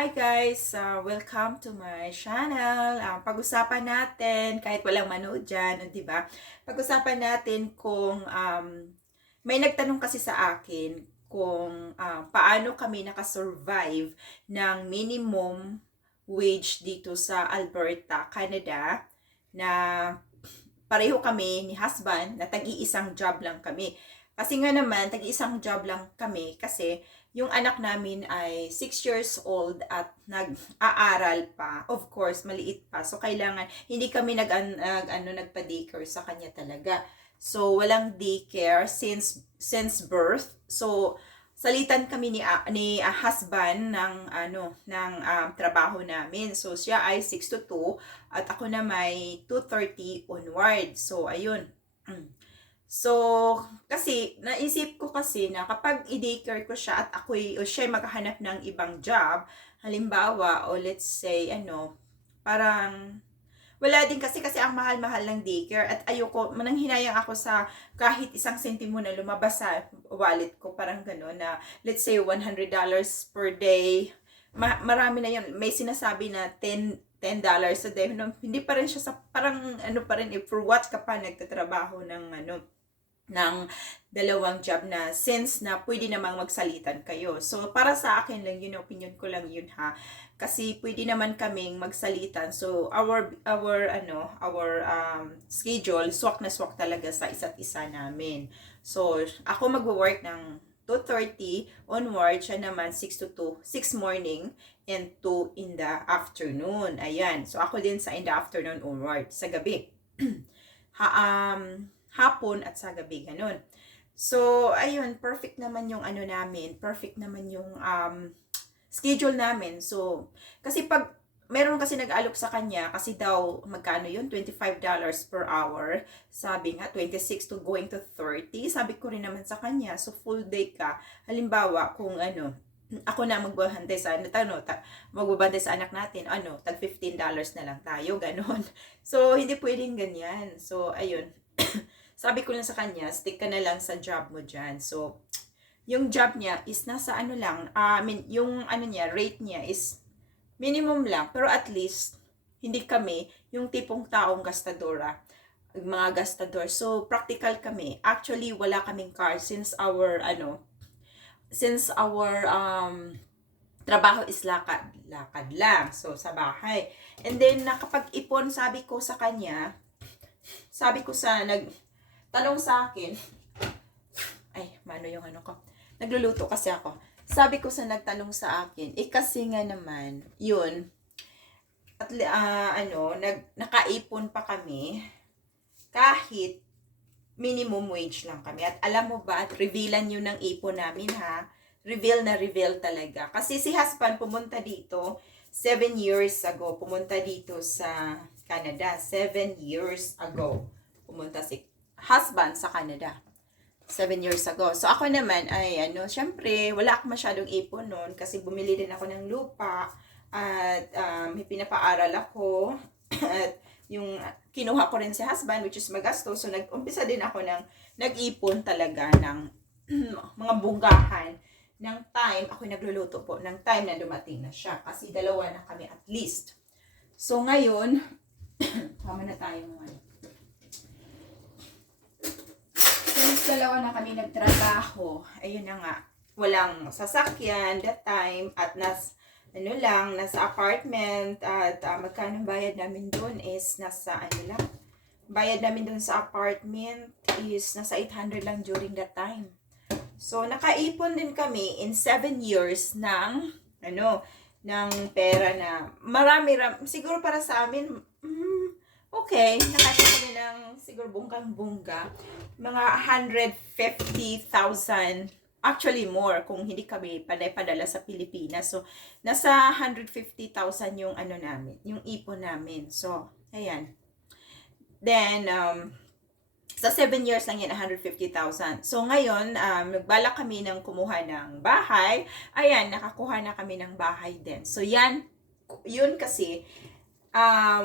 Hi guys! Welcome to my channel. Pag-usapan natin, kahit walang manood dyan, di ba? Pag-usapan natin kung may nagtanong kasi sa akin kung paano kami nakasurvive ng minimum wage dito sa Alberta, Canada, na pareho kami ni husband na tag-iisang job lang kami. Kasi nga naman, tag-iisang job lang kami kasi yung anak namin ay 6 years old at nag-aaral pa. Of course, maliit pa. So, kailangan, hindi kami nagpa-daycare sa kanya talaga. So, walang daycare since birth. So, salitan kami ni husband ng trabaho namin. So, siya ay 6 to 2 at ako na may 2:30 onward. So, ayun. So, kasi naisip ko kasi na kapag i-daycare ko siya at o siya maghahanap ng ibang job, halimbawa, o let's say, parang wala din kasi ang mahal-mahal ng daycare at ayoko, mananghinayang ako sa kahit isang sentimo na lumabas sa wallet ko, parang gano'n na, let's say, $100 per day. Marami na yun. May sinasabi na $10 a day. No, hindi pa rin siya sa, parang pa rin, for what ka pa nagtatrabaho ng dalawang job na since na pwede namang magsalitan kayo. So, para sa akin lang yun, opinion ko lang yun ha. Kasi pwede naman kaming magsalitan. So, our schedule, swak na swak talaga sa isa't isa namin. So, ako magwo-work ng 2:30 onward, siya naman 6 to 2, 6 morning and 2 in the afternoon. Ayan. So, ako din sa in the afternoon onward, sa gabi. Hapon at sa gabi, ganun. So, ayun, perfect naman yung namin, perfect naman yung schedule namin. So, kasi pag meron kasi nag-alok sa kanya, kasi daw, magkano yun? $25 per hour. Sabi nga, 26 to going to 30. Sabi ko rin naman sa kanya, so full day ka. Halimbawa, kung ako na magbabantay sa magbabantay sa anak natin, tag $15 na lang tayo, ganon. So, hindi pwedeng ganyan. So, ayun. Sabi ko lang sa kanya, stick ka na lang sa job mo dyan. So, yung job niya is nasa lang, yung rate niya is minimum lang. Pero at least, hindi kami yung tipong taong gastadora. Mga gastador. So, practical kami. Actually, wala kaming car since our trabaho is lakad lang. So, sa bahay. And then, nakapag-ipon, sabi ko sa kanya, tanong sa akin, ay, mano yung ko, nagluluto kasi ako. Sabi ko sa nagtanong sa akin, kasi nga naman, yun, at nakaipon pa kami, kahit minimum wage lang kami. At alam mo ba, at revealan yun ng ipon namin ha, reveal talaga. Kasi si husband pumunta dito, 7 years ago, pumunta dito sa Canada, 7 years ago, pumunta si husband sa Canada. 7 years ago. So, ako naman ay, syempre, wala akong masyadong ipon noon kasi bumili din ako ng lupa at pinapaaral ako at yung kinuha ko rin si husband, which is magasto. So, nag-umpisa din ako nag-ipon talaga ng mga bunggahan ng time. Ako nagluluto po ng time na dumating na siya kasi dalawa na kami at least. So, ngayon, tama na tayo ngayon. Since dalawa na kami nagtrabaho, ayun na nga, walang sasakyan that time at nasa apartment at magkano bayad namin doon is nasa bayad namin doon sa apartment is nasa 800 lang during that time. So, nakaipon din kami in 7 years ng pera na marami, siguro para sa amin, okay, nakasya kami ng siguro bunggang-bungga, mga 150,000, actually more kung hindi kami padala sa Pilipinas. So, nasa 150,000 yung namin, yung ipon namin. So, ayan. Then, sa 7 years lang yan, 150,000. So, ngayon, nagbalak kami ng kumuha ng bahay. Ayan, nakakuha na kami ng bahay din. So, yun kasi,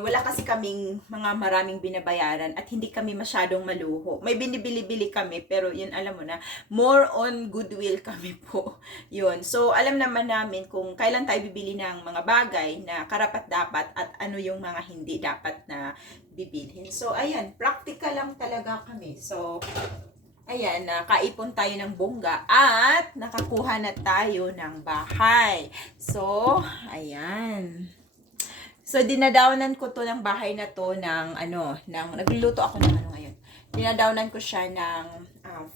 wala kasi kaming mga maraming binabayaran at hindi kami masyadong maluho. May binibili-bili kami pero yun alam mo na, more on goodwill kami po. Yun. So alam naman namin kung kailan tayo bibili ng mga bagay na karapat-dapat at ano yung mga hindi dapat na bibilhin. So ayan, practical lang talaga kami. So ayan, nakaipon tayo ng bongga at nakakuha na tayo ng bahay. So, ayan. So, dinadownan ko to ng bahay na to ng nagluluto ako ng ngayon. Dinadownan ko siya ng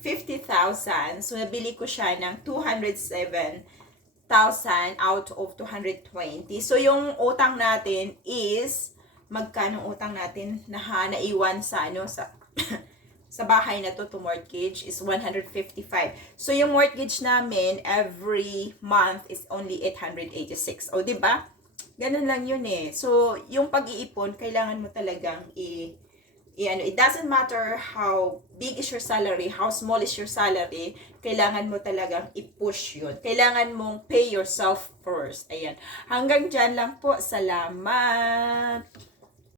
50,000. So, nabili ko siya ng 207,000 out of 220. So, yung utang natin is, magkano utang natin na naiwan sa, sa sa bahay na to mortgage is 155. So, yung mortgage namin every month is only 886. O, di ba? Ganun lang yun eh. So, yung pag-iipon, kailangan mo talagang it doesn't matter how big is your salary, how small is your salary, kailangan mo talagang i-push yun. Kailangan mong pay yourself first. Ayan. Hanggang dyan lang po. Salamat!